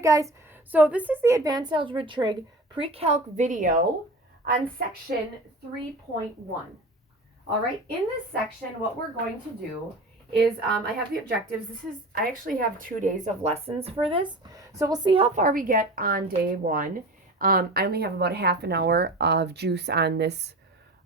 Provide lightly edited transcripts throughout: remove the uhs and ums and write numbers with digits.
right, guys. So this is the Advanced Algebra Trig Pre-Calc video on section 3.1. All right, in this section, what we're going to do is I have the objectives. I actually have 2 days of lessons for this. So we'll see how far we get on day one. I only have about half an hour of juice on this,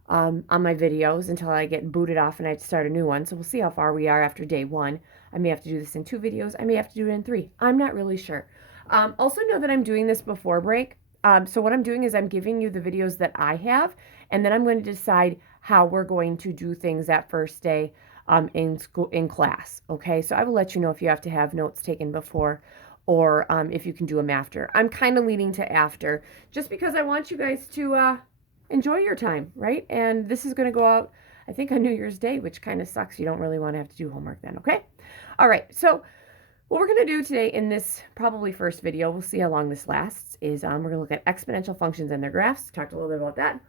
on my videos until I get booted off and I have to start a new one. So we'll see how far we are after day one. I may have to do this in 2 videos. I may have to do it in 3. I'm not really sure. Also know that I'm doing this before break. So what I'm doing is I'm giving you the videos that I have, and then I'm going to decide how we're going to do things that first day in school, in class. Okay, so I will let you know if you have to have notes taken before or if you can do them after. I'm kind of leaning to after just because I want you guys to enjoy your time, right? And this is going to go out, I think, on New Year's Day, which kind of sucks. You don't really want to have to do homework then, okay? All right, so what we're going to do today in this probably first video, we'll see how long this lasts, is we're going to look at exponential functions and their graphs. Talked a little bit about that.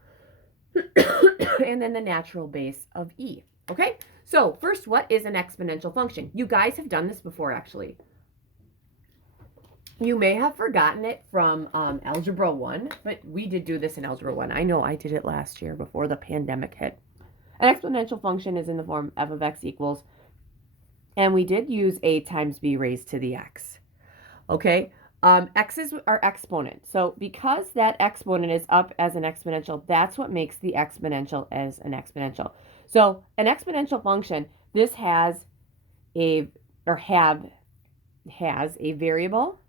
And then the natural base of e. Okay, so first, what is an exponential function? You guys have done this before, actually. You may have forgotten it from Algebra 1, but we did do this in Algebra 1. I know I did it last year before the pandemic hit. An exponential function is in the form f of x equals, and we did use a times b raised to the x. Okay, x is our exponent. So because that exponent is up as an exponential, that's what makes the exponential as an exponential. So an exponential function, this has a variable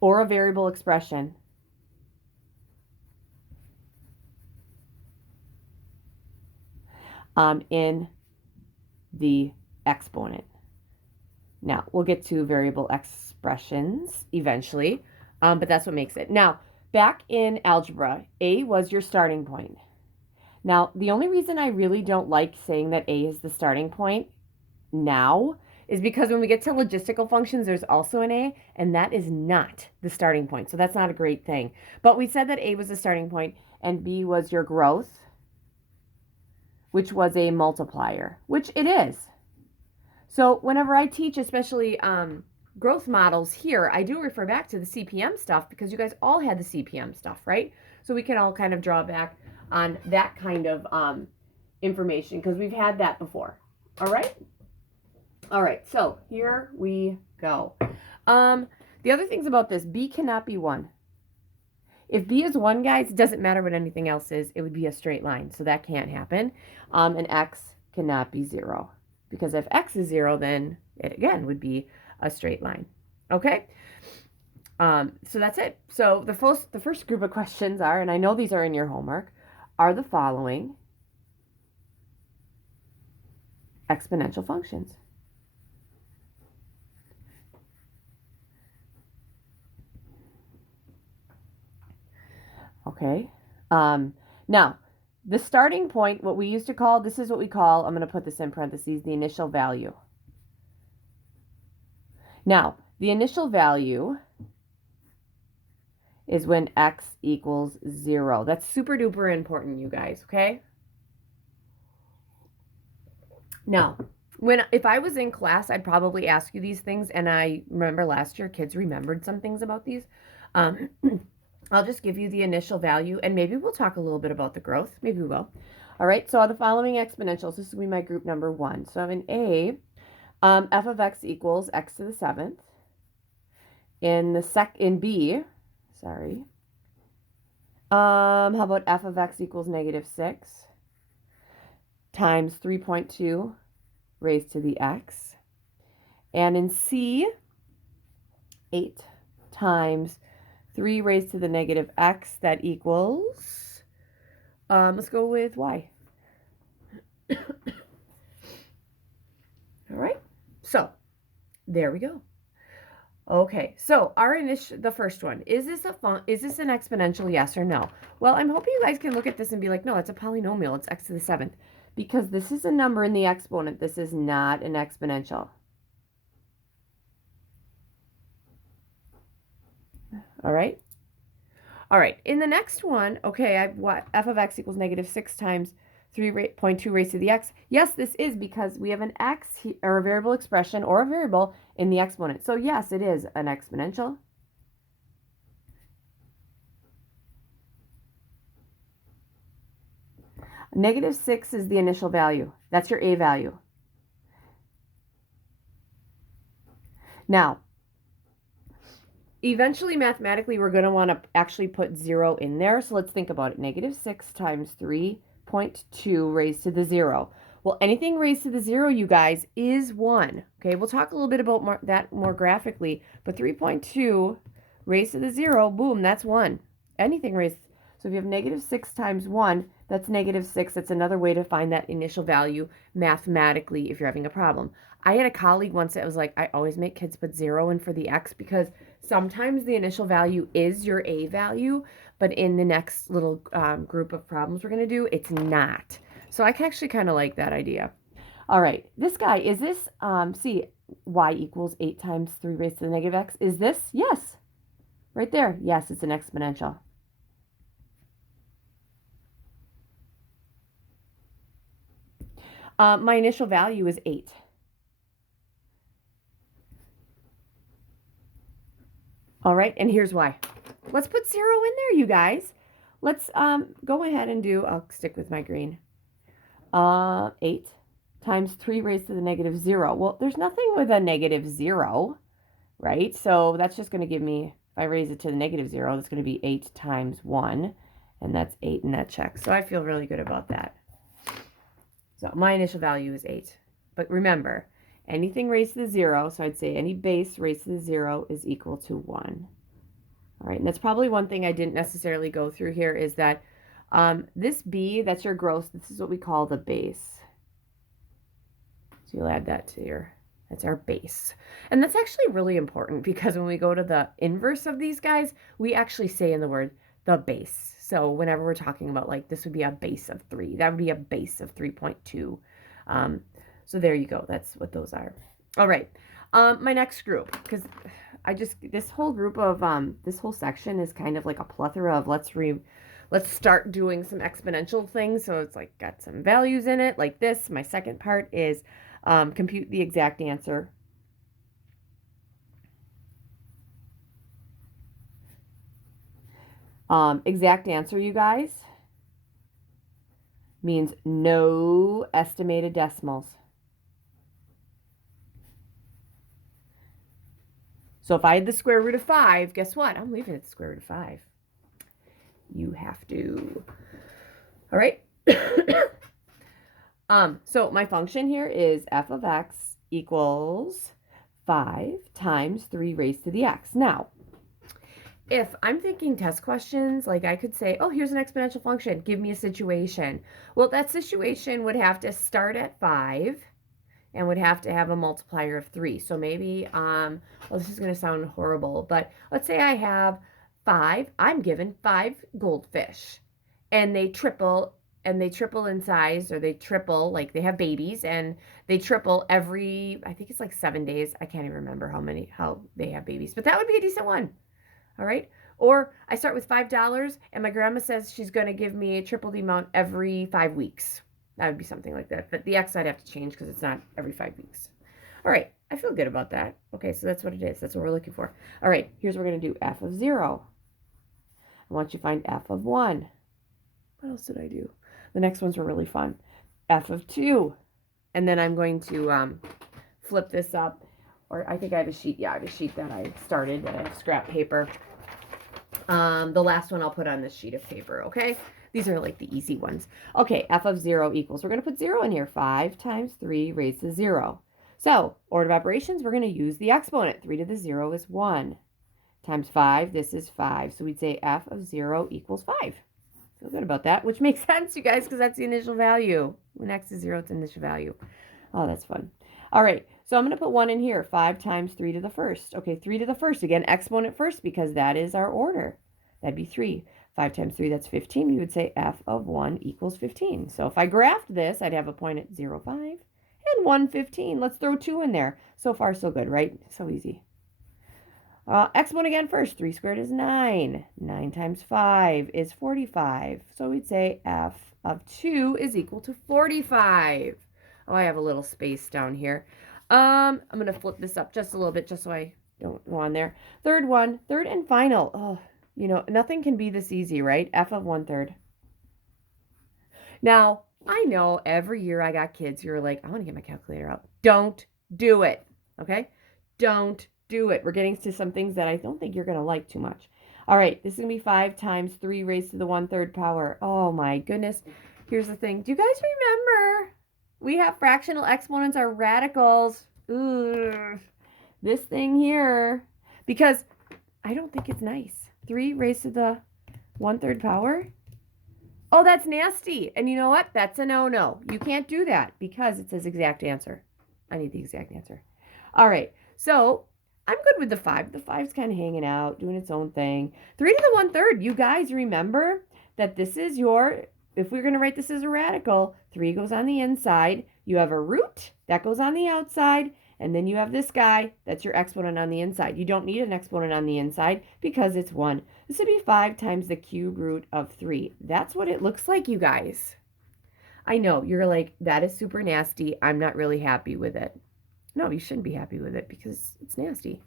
or a variable expression in the exponent. Now, we'll get to variable expressions eventually, but that's what makes it. Now, back in algebra, A was your starting point. Now, the only reason I really don't like saying that A is the starting point now is because when we get to logistical functions, there's also an A, and that is not the starting point. So that's not a great thing. But we said that A was the starting point, and B was your growth, which was a multiplier, which it is. So whenever I teach, especially growth models here, I do refer back to the CPM stuff because you guys all had the CPM stuff, right? So we can all kind of draw back on that kind of information because we've had that before. All right? All right, so here we go. The other things about this, B cannot be 1. If B is 1, guys, it doesn't matter what anything else is. It would be a straight line, so that can't happen. And X cannot be 0. Because if X is 0, then it, again, would be a straight line. Okay? So that's it. So the first group of questions are, and I know these are in your homework, are the following exponential functions. Okay. Now, the starting point, what we used to call, this is what we call, I'm going to put this in parentheses, the initial value. Now, the initial value is when x equals 0. That's super duper important, you guys, okay? Now, if I was in class, I'd probably ask you these things, and I remember last year kids remembered some things about these. I'll just give you the initial value, and maybe we'll talk a little bit about the growth. Maybe we will. All right, so the following exponentials, this will be my group number 1. So in A, f of x equals x to the 7th. In B, sorry, how about f of x equals -6 times 3.2 raised to the x. And in C, 8 times 3 raised to the -x, that equals, let's go with y. All right, so there we go. Okay, so the first one, is this an exponential, yes or no? Well, I'm hoping you guys can look at this and be like, no, it's a polynomial, it's x to the 7th, because this is a number in the exponent. This is not an exponential. All right. All right. In the next one, okay, f of x equals -6 times 3.2 raised to the x. Yes, this is because we have an x or a variable expression or a variable in the exponent. So yes, it is an exponential. -6 is the initial value. That's your a value. Now, eventually, mathematically, we're going to want to actually put 0 in there. So let's think about it. -6 times 3.2 raised to the 0. Well, anything raised to the 0, you guys, is 1. Okay, we'll talk a little bit about that more graphically. But 3.2 raised to the 0, boom, that's 1. Anything raised. So if you have -6 times 1, that's -6. That's another way to find that initial value mathematically if you're having a problem. I had a colleague once that was like, I always make kids put 0 in for the x because sometimes the initial value is your a value, but in the next little group of problems we're going to do, it's not. So I actually kind of like that idea. All right, this guy, is this, see, y equals 8 times 3 raised to the -x. Is this? Yes. Right there. Yes, it's an exponential. My initial value is 8. All right, and here's why. Let's put 0 in there, you guys. Let's go ahead and do, I'll stick with my green. 8 times 3 raised to the -0. Well, there's nothing with a -0, right? So that's just going to give me, if I raise it to the -0, that's going to be 8 times 1, and that's 8, and that checks. So I feel really good about that. So my initial value is 8. But remember, anything raised to the 0, so I'd say any base raised to the 0 is equal to 1. All right, and that's probably one thing I didn't necessarily go through here is that this b, that's your gross, this is what we call the base. So you'll add that to your, that's our base. And that's actually really important because when we go to the inverse of these guys, we actually say in the word the base. So whenever we're talking about like this would be a base of 3, that would be a base of 3.2. So there you go. That's what those are. All right. My next group, because this whole group of, this whole section is kind of like a plethora of let's start doing some exponential things. So it's like got some values in it like this. My second part is compute the exact answer. Exact answer, you guys, means no estimated decimals. So if I had the square root of 5, guess what? I'm leaving it the square root of 5. You have to. All right. So my function here is f of x equals 5 times 3 raised to the x. Now, if I'm thinking test questions, like I could say, oh, here's an exponential function. Give me a situation. Well, that situation would have to start at 5 and would have to have a multiplier of 3. So maybe, well, this is going to sound horrible, but let's say I have 5. I'm given 5 goldfish, and they triple in size, or they triple, like they have babies, and they triple every, I think it's like 7 days. I can't even remember how they have babies, but that would be a decent one. All right. Or I start with $5 and my grandma says she's going to give me triple the amount every 5 weeks. That would be something like that. But the X I'd have to change because it's not every 5 weeks. All right. I feel good about that. Okay. So that's what it is. That's what we're looking for. All right. Here's what we're going to do. F of 0. I want you to find F of 1. What else did I do? The next ones were really fun. F of 2. And then I'm going to flip this up. Or I think I have a sheet. Yeah, I have a sheet that I started that I have scrap paper. The last one I'll put on this sheet of paper, okay? These are like the easy ones. Okay, f of 0 equals, we're going to put 0 in here. 5 times 3 raised to 0. So, order of operations, we're going to use the exponent. 3 to the 0 is 1. Times 5, this is 5. So we'd say f of 0 equals 5. Feel good about that, which makes sense, you guys, because that's the initial value. When x is 0, it's initial value. Oh, that's fun. All right, so I'm going to put 1 in here. 5 times 3 to the first. Okay, 3 to the first. Again, exponent first because that is our order. That'd be 3. 5 times 3, that's 15. We would say f of 1 equals 15. So if I graphed this, I'd have a point at 0, 5 and 1, 15. Let's throw 2 in there. So far, so good, right? So easy. Exponent again first. 3 squared is 9. 9 times 5 is 45. So we'd say f of 2 is equal to 45. Oh, I have a little space down here. I'm going to flip this up just a little bit just so I don't go on there. Third one, third and final. Oh, nothing can be this easy, right? F of 1/3. Now, I know every year I got kids who are like, I want to get my calculator out. Don't do it, okay? Don't do it. We're getting to some things that I don't think you're going to like too much. All right, this is going to be 5 times 3 raised to the 1/3 power. Oh, my goodness. Here's the thing. Do you guys remember? We have fractional exponents are radicals. Ugh. This thing here. Because I don't think it's nice. 3 raised to the 1/3 power? Oh, that's nasty. And you know what? That's a no-no. You can't do that because it says exact answer. I need the exact answer. All right. So I'm good with the 5. The 5's kind of hanging out, doing its own thing. 3 to the 1/3. You guys remember that this is your, if we're going to write this as a radical, 3 goes on the inside. You have a root that goes on the outside. And then you have this guy, that's your exponent on the inside. You don't need an exponent on the inside because it's 1. This would be 5 times the cube root of 3. That's what it looks like, you guys. I know, you're like, that is super nasty. I'm not really happy with it. No, you shouldn't be happy with it because it's nasty.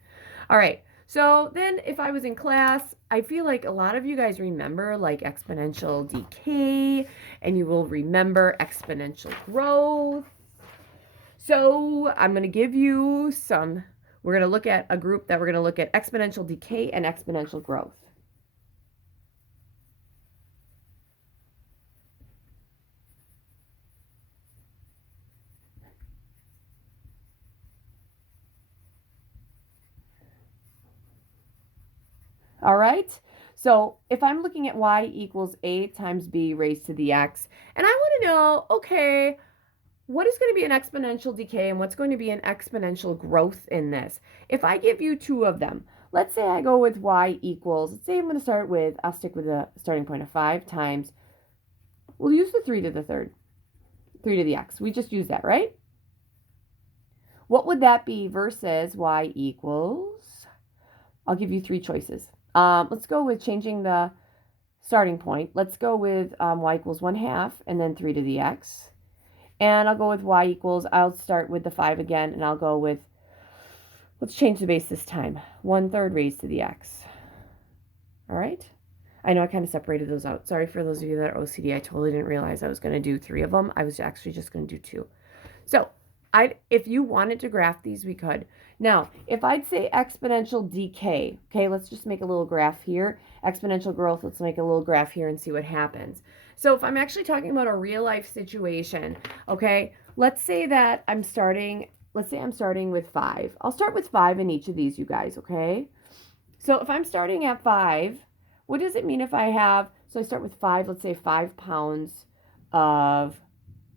All right, so then if I was in class, I feel like a lot of you guys remember like exponential decay, and you will remember exponential growth. So I'm going to give you some, we're going to look at a group that we're going to look at exponential decay and exponential growth. All right. So if I'm looking at y equals a times b raised to the x, and I want to know, okay, what is going to be an exponential decay and what's going to be an exponential growth in this? If I give you 2 of them, let's say I go with y equals, let's say I'm going to start with, I'll stick with a starting point of 5 times, we'll use the 3 to the 3rd, 3 to the x. We just use that, right? What would that be versus y equals, I'll give you 3 choices. Let's go with changing the starting point. Let's go with y equals 1/2 and then 3 to the x. And I'll go with y equals, I'll start with the 5 again, and I'll go with, let's change the base this time, 1/3 raised to the x. All right? I know I kind of separated those out. Sorry for those of you that are OCD. I totally didn't realize I was going to do 3 of them. I was actually just going to do 2. So if you wanted to graph these, we could. Now, if I'd say exponential decay, okay, let's just make a little graph here. Exponential growth, let's make a little graph here and see what happens. So if I'm actually talking about a real life situation, okay, let's say that I'm starting with 5. I'll start with 5 in each of these, you guys, okay? So if I'm starting at 5, what does it mean if I have, so I start with 5, let's say 5 pounds of,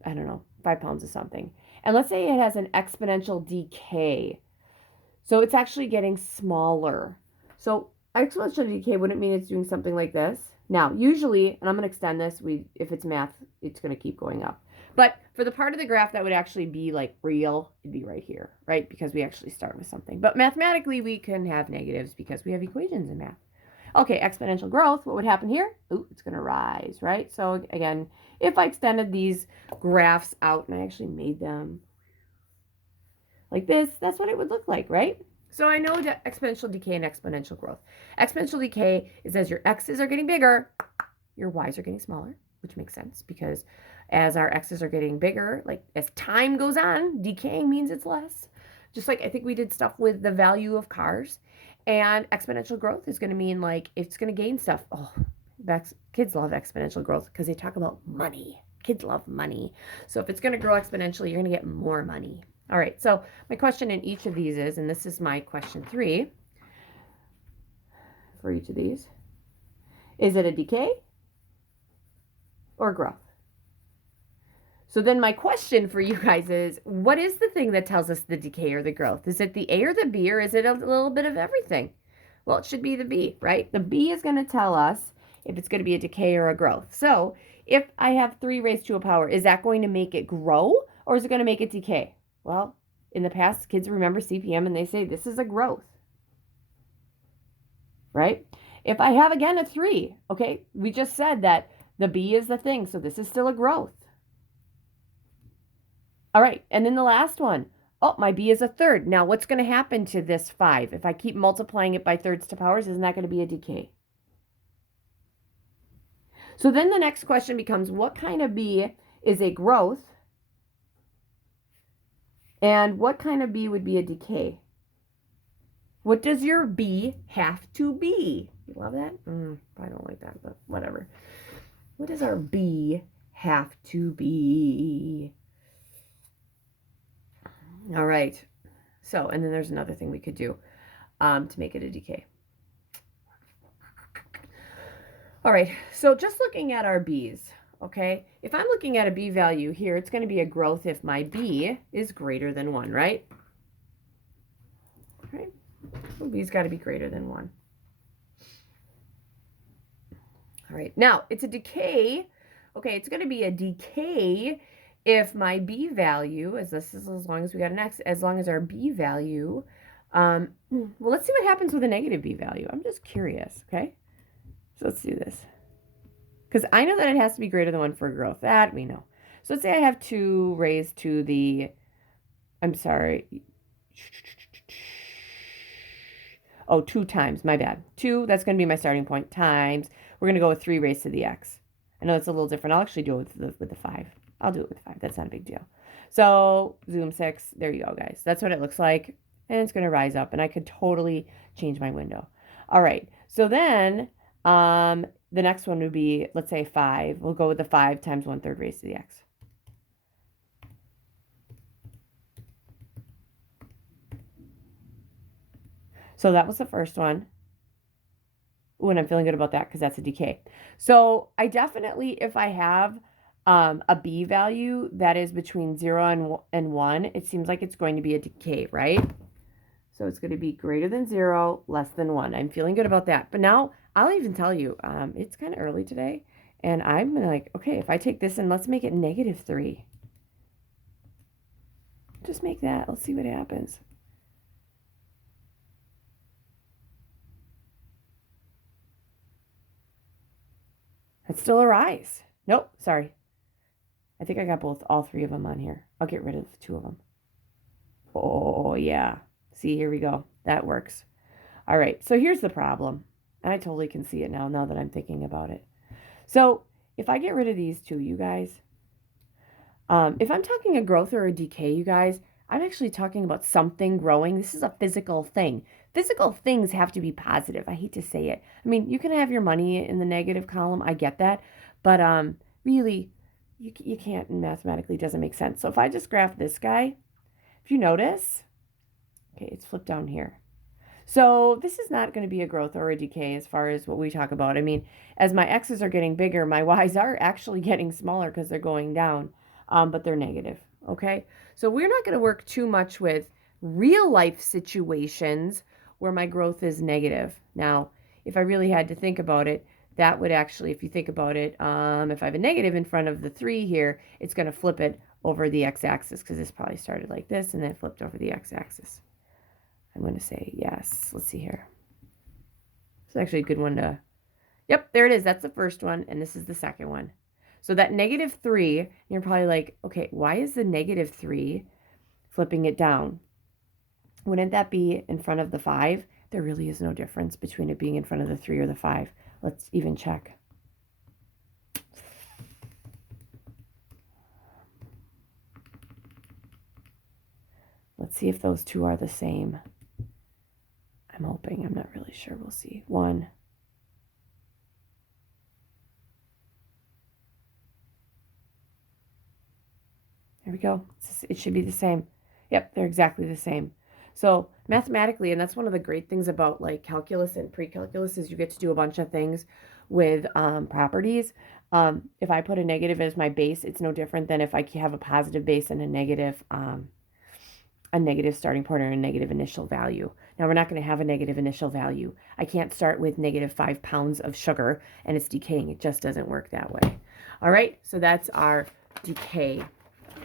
I don't know, 5 pounds of something. And let's say it has an exponential decay. So it's actually getting smaller. So exponential decay wouldn't mean it's doing something like this. Now, usually, and I'm going to extend this, if it's math, it's going to keep going up. But for the part of the graph that would actually be like real, it'd be right here, right? Because we actually start with something. But mathematically, we can have negatives because we have equations in math. Okay, exponential growth, what would happen here? Ooh, it's going to rise, right? So again, if I extended these graphs out and I actually made them like this, that's what it would look like, right? So I know that exponential decay and exponential growth. Exponential decay is as your x's are getting bigger, your y's are getting smaller, which makes sense because as our x's are getting bigger, like as time goes on, decaying means it's less. Just like I think we did stuff with the value of cars. And exponential growth is going to mean like it's going to gain stuff. Oh, kids love exponential growth because they talk about money. Kids love money. So if it's going to grow exponentially, you're going to get more money. All right, so my question in each of these is, and this is my question 3 for each of these, is it a decay or growth? So then my question for you guys is, what is the thing that tells us the decay or the growth? Is it the A or the B, or is it a little bit of everything? Well, it should be the B, right? The B is going to tell us if it's going to be a decay or a growth. So if I have 3 raised to a power, is that going to make it grow or is it going to make it decay? Well, in the past, kids remember CPM and they say this is a growth. right? If I have, again, a 3, okay, we just said that the B is the thing, so this is still a growth. All right, and then the last one. Oh, my B is a third. Now, what's going to happen to this 5? If I keep multiplying it by thirds to powers, isn't that going to be a decay? So then the next question becomes, what kind of B is a growth? And what kind of B would be a decay? What does your B have to be? You love that? I don't like that, but whatever. What does our B have to be? All right. So, and then there's another thing we could do to make it a decay. All right. So just looking at our B's, okay? If I'm looking at a B value here, it's going to be a growth if my B is greater than 1, right? Right? Well, B's got to be greater than 1. All right. Now, it's a decay. Okay, it's going to be a decay if my B value, as long as we got an X, as long as our B value, well, let's see what happens with a negative B value. I'm just curious, okay? So let's do this. Because I know that it has to be greater than 1 for growth. That we know. So let's say I have 2 raised to the, I'm sorry. Oh, 2 times, my bad. 2, that's going to be my starting point, times. We're going to go with 3 raised to the X. I know it's a little different. I'll actually do it with the 5. I'll do it with 5. That's not a big deal. So zoom 6. There you go, guys. That's what it looks like. And it's going to rise up. And I could totally change my window. All right. So then the next one would be, let's say 5. We'll go with the 5 times 1/3 raised to the X. So that was the first one. Ooh, and I'm feeling good about that because that's a decay. So I definitely, if I have a B value that is between 0 and 1, it seems like it's going to be a decay, right? So it's going to be greater than 0, less than 1. I'm feeling good about that. But now I'll even tell you, it's kind of early today. And I'm like, okay, if I take this and let's make it -3. Just make that. Let's see what happens. It's still a rise. Nope, sorry. I think I got all 3 of them on here. I'll get rid of 2 of them. Oh, yeah. See, here we go. That works. All right, so here's the problem. And I totally can see it now that I'm thinking about it. So if I get rid of these 2, you guys, if I'm talking a growth or a decay, you guys, I'm actually talking about something growing. This is a physical thing. Physical things have to be positive. I hate to say it. I mean, you can have your money in the negative column. I get that. But really, you can't, and mathematically doesn't make sense. So if I just graph this guy, if you notice, okay, it's flipped down here. So this is not going to be a growth or a decay as far as what we talk about. I mean, as my X's are getting bigger, my Y's are actually getting smaller because they're going down, but they're negative, okay? So we're not going to work too much with real life situations where my growth is negative. Now, if I really had to think about it, that would actually, if you think about it, if I have a negative in front of the 3 here, it's going to flip it over the x-axis because this probably started like this and then flipped over the x-axis. I'm going to say yes. Let's see here. It's actually a good one to, yep, there it is. That's the first one, and this is the second one. So that -3, you're probably like, okay, why is the -3 flipping it down? Wouldn't that be in front of the 5? There really is no difference between it being in front of the 3 or the 5. Let's even check. Let's see if those 2 are the same. I'm hoping. I'm not really sure. We'll see. 1. There we go. It should be the same. Yep, they're exactly the same. So mathematically, and that's one of the great things about like calculus and pre-calculus is you get to do a bunch of things with properties. If I put a negative as my base, it's no different than if I have a positive base and a negative starting point or a negative initial value. Now, we're not going to have a negative initial value. I can't start with -5 pounds of sugar and it's decaying. It just doesn't work that way. All right, so that's our decay.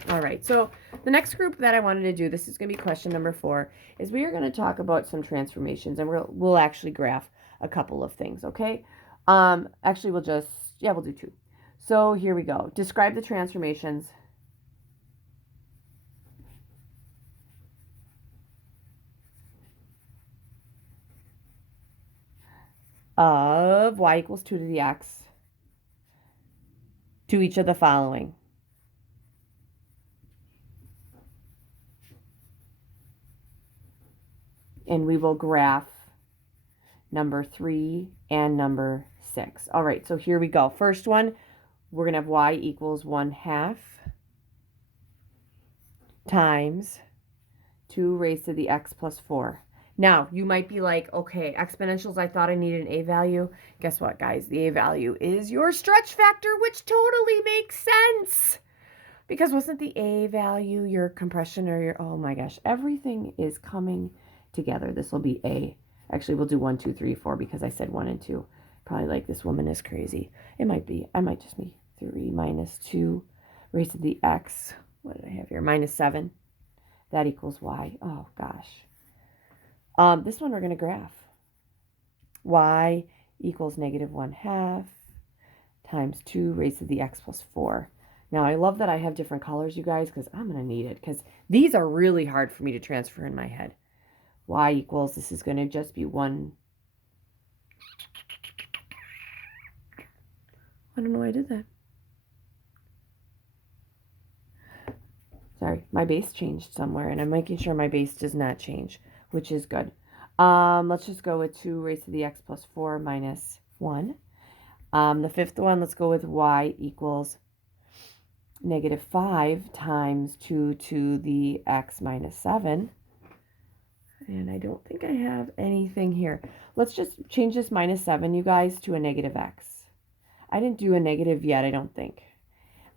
All right, so the next group that I wanted to do, this is going to be question number 4, is we are going to talk about some transformations, and we'll actually graph a couple of things, okay? Actually, we'll do 2. So here we go. Describe the transformations of y equals 2 to the x to each of the following. And we will graph number 3 and number 6. All right, so here we go. First one, we're going to have y equals 1/2 times 2 raised to the x plus 4. Now, you might be like, okay, exponentials, I thought I needed an a value. Guess what, guys? The a value is your stretch factor, which totally makes sense. Because wasn't the a value your compression or your, oh my gosh, everything is coming together. This will be a. Actually, we'll do 1, 2, 3, 4 because I said 1 and 2. Probably like, this woman is crazy. It might be. I might just be 3 minus 2 raised to the x. What did I have here? Minus 7. That equals y. Oh, gosh. This one we're going to graph. Y equals negative 1/2 times 2 raised to the x plus 4. Now, I love that I have different colors, you guys, because I'm going to need it. Because these are really hard for me to transfer in my head. Y equals, this is going to just be 1. I don't know why I did that. Sorry, my base changed somewhere, and I'm making sure my base does not change, which is good. Let's just go with 2 raised to the x plus 4 minus 1. The fifth one, let's go with y equals negative 5 times 2 to the x minus 7. And I don't think I have anything here. Let's just change this minus 7, you guys, to a negative x. I didn't do a negative yet, I don't think.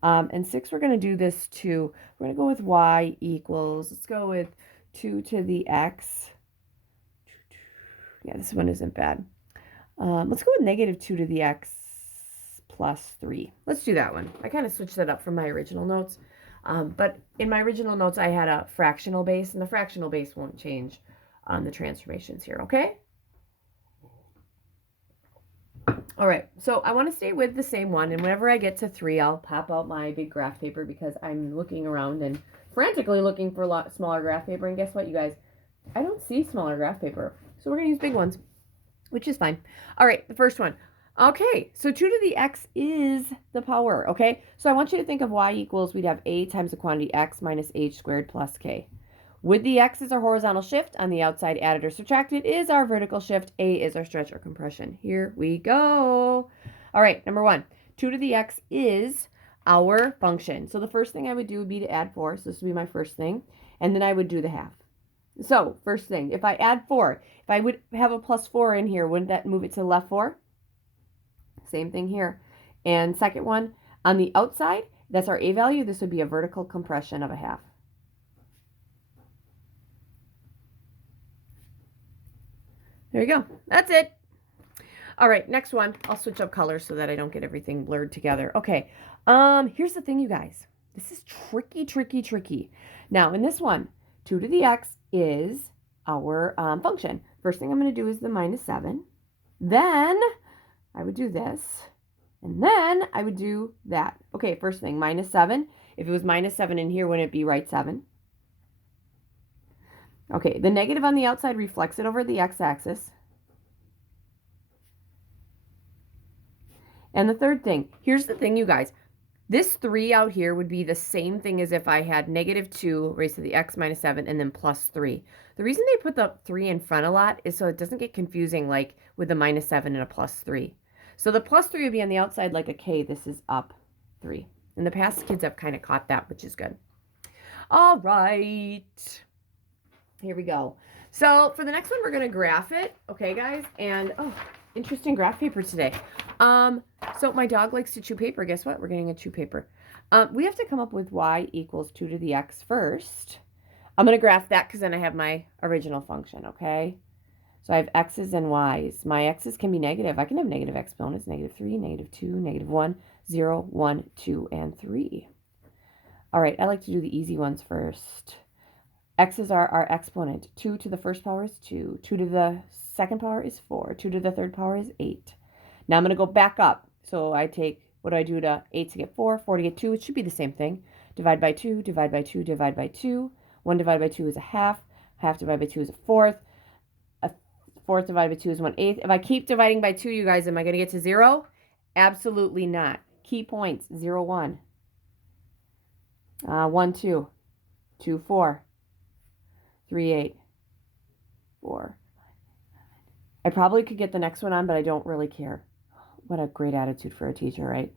And 6, we're going to do this to, we're going to go with y equals, let's go with 2 to the x. Yeah, this one isn't bad. Let's go with negative 2 to the x plus 3. Let's do that one. I kind of switched that up from my original notes. But in my original notes, I had a fractional base, and the fractional base won't change on the transformations here, okay? All right, so I want to stay with the same one, and whenever I get to 3, I'll pop out my big graph paper because I'm looking around and frantically looking for a lot smaller graph paper, and guess what, you guys? I don't see smaller graph paper, so we're going to use big ones, which is fine. All right, the first one. Okay, so 2 to the x is the power, okay? So I want you to think of y equals, we'd have a times the quantity x minus h squared plus k. With the x is our horizontal shift, on the outside added or subtracted is our vertical shift, a is our stretch or compression. Here we go. All right, number 1, 2 to the x is our function. So the first thing I would do would be to add 4, so this would be my first thing, and then I would do the half. So first thing, if I add 4, if I would have a plus 4 in here, wouldn't that move it to the left 4? Same thing here. And second one, on the outside, that's our a value. This would be a vertical compression of a half. There you go. That's it. All right, next one. I'll switch up colors so that I don't get everything blurred together. Okay. Here's the thing, you guys. This is tricky, tricky, tricky. Now, in this one, 2 to the x is our function. First thing I'm going to do is the minus 7. Then I would do this. And then I would do that. Okay, first thing, minus 7. If it was minus 7 in here, wouldn't it be right 7? Okay, the negative on the outside reflects it over the x-axis. And the third thing, here's the thing, you guys. This 3 out here would be the same thing as if I had negative 2 raised to the x minus 7 and then plus 3. The reason they put the 3 in front a lot is so it doesn't get confusing like with the minus 7 and a plus 3. So the plus 3 would be on the outside like a k. This is up 3. In the past, kids have kind of caught that, which is good. All right. Here we go. So for the next one, we're going to graph it. Okay, guys? And, oh, interesting graph paper today. So my dog likes to chew paper. Guess what? We're getting a chew paper. We have to come up with y equals 2 to the x first. I'm going to graph that because then I have my original function, okay? So I have x's and y's. My x's can be negative. I can have negative exponents, negative 3, negative 2, negative 1, 0, 1, 2, and 3. All right, I like to do the easy ones first. X's are our exponent. 2 to the first power is 2. 2 to the second power is 4. 2 to the third power is 8. Now I'm going to go back up. So I take, what do I do to 8 to get 4, 4 to get 2? It should be the same thing. Divide by 2, divide by 2, divide by 2. 1 divided by 2 is a half. Half divided by 2 is a fourth. A fourth divided by 2 is 1/8. If I keep dividing by 2, you guys, am I going to get to 0? Absolutely not. Key points, 0, 1. 1, 2. 2, 4. 3, 8. 4. I probably could get the next one on, but I don't really care. What a great attitude for a teacher, right?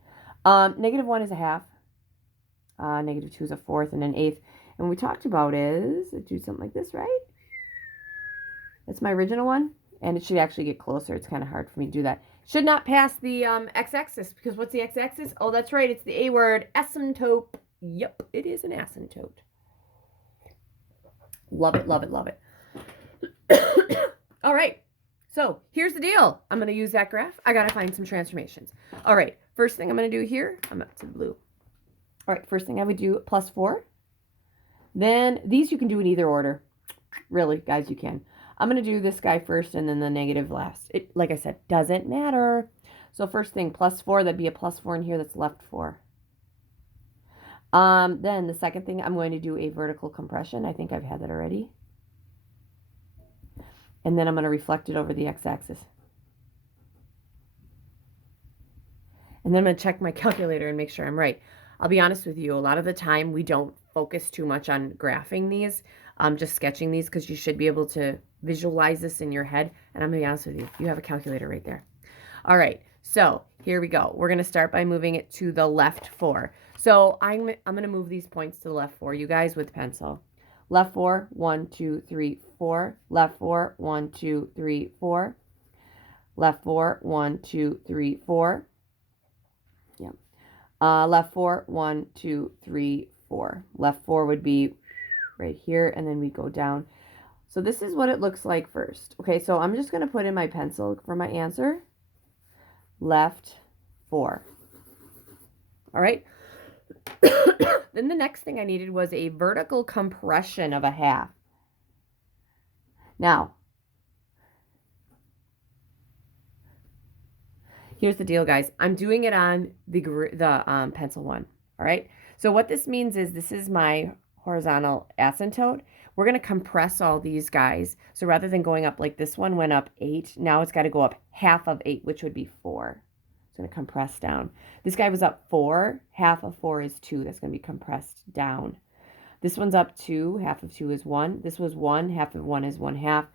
-1 is a half. -2 is a fourth and an eighth. And what we talked about is, do something like this, right? That's my original one. And it should actually get closer. It's kind of hard for me to do that. Should not pass the x-axis, because what's the x-axis? Oh, that's right. It's the A word, asymptote. Yep, it is an asymptote. Love it, love it, love it. All right. So here's the deal. I'm going to use that graph. I got to find some transformations. All right. First thing I'm going to do here, I'm up to blue. All right. First thing I would do, +4. Then these you can do in either order. Really, guys, you can. I'm going to do this guy first and then the negative last. It, like I said, doesn't matter. So first thing, +4, that'd be a +4 in here. That's left 4. Then the second thing, I'm going to do a vertical compression. I think I've had that already. And then I'm going to reflect it over the x-axis. And then I'm going to check my calculator and make sure I'm right. I'll be honest with you, a lot of the time we don't focus too much on graphing these, just sketching these, because you should be able to visualize this in your head. And I'm going to be honest with you, you have a calculator right there. All right, so here we go. We're going to start by moving it to the left 4. So I'm going to move these points to the left 4, you guys, with pencil. Left 4, 1, 2, 3, 4. Left 4, 1, 2, 3, 4. Left 4, 1, 2, 3, 4. Yeah. Left 4, 1, 2, 3, 4. Left 4 would be right here, and then we go down. So this is what it looks like first. Okay, so I'm just going to put in my pencil for my answer. Left 4. All right. Then the next thing I needed was a vertical compression of a half. Now, here's the deal, guys. I'm doing it on the pencil one. All right. So what this means is this is my horizontal asymptote. We're going to compress all these guys. So rather than going up like this one went up 8, now it's got to go up half of 8, which would be 4. It's going to compress down. This guy was up 4. Half of 4 is 2. That's going to be compressed down. This one's up 2. Half of 2 is 1. This was 1. Half of 1 is 1/2.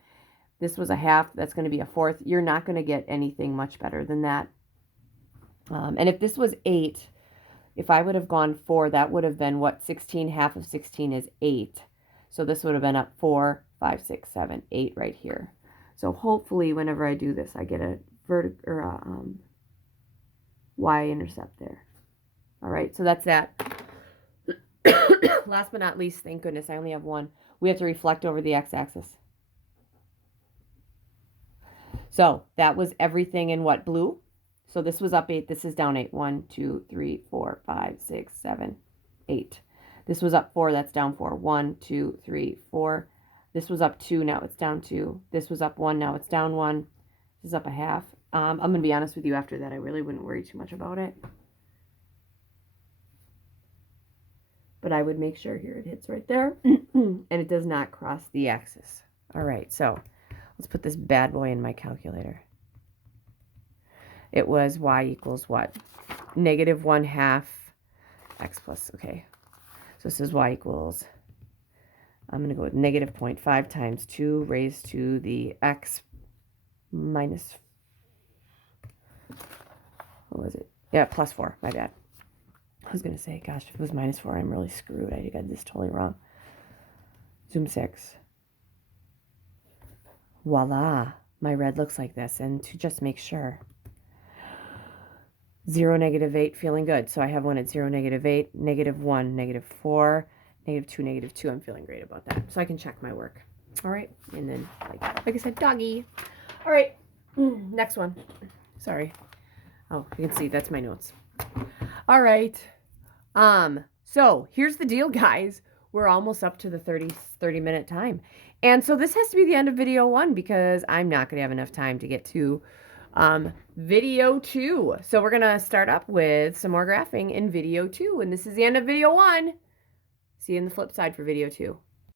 This was a half. That's going to be a fourth. You're not going to get anything much better than that. And if this was 8, if I would have gone 4, that would have been what? 16. Half of 16 is 8. So this would have been up 4, 5, 6, 7, 8 right here. So hopefully whenever I do this, I get a y-intercept there. All right, so that's that. Last but not least, thank goodness, I only have one. We have to reflect over the x-axis. So that was everything in what? Blue? So this was up 8. This is down 8. 1, 2, 3, 4, 5, 6, 7, 8. This was up 4. That's down 4. 1, 2, 3, 4. This was up 2. Now it's down 2. This was up 1. Now it's down 1. This is up a half. I'm going to be honest with you, after that, I really wouldn't worry too much about it. But I would make sure here it hits right there. And it does not cross the axis. All right, so let's put this bad boy in my calculator. It was y equals what? -1/2 x plus, okay. So this is y equals, I'm going to go with -0.5 times 2 raised to the x minus, what was it? Yeah, +4, my bad. I was going to say, gosh, if it was -4, I'm really screwed. I got this totally wrong. Zoom 6. Voila, my red looks like this. And to just make sure, 0, -8, feeling good. So I have one at 0, -8, -1, -4, -2, -2. I'm feeling great about that. So I can check my work. All right. And then, like I said, doggy. All right. Next one. Sorry. Oh, you can see that's my notes. All right. So here's the deal, guys. we're almost up to the 30-minute time. And so this has to be the end of video 1 because I'm not going to have enough time to get to video 2. So we're going to start up with some more graphing in video 2. And this is the end of video 1. See you in the flip side for video 2.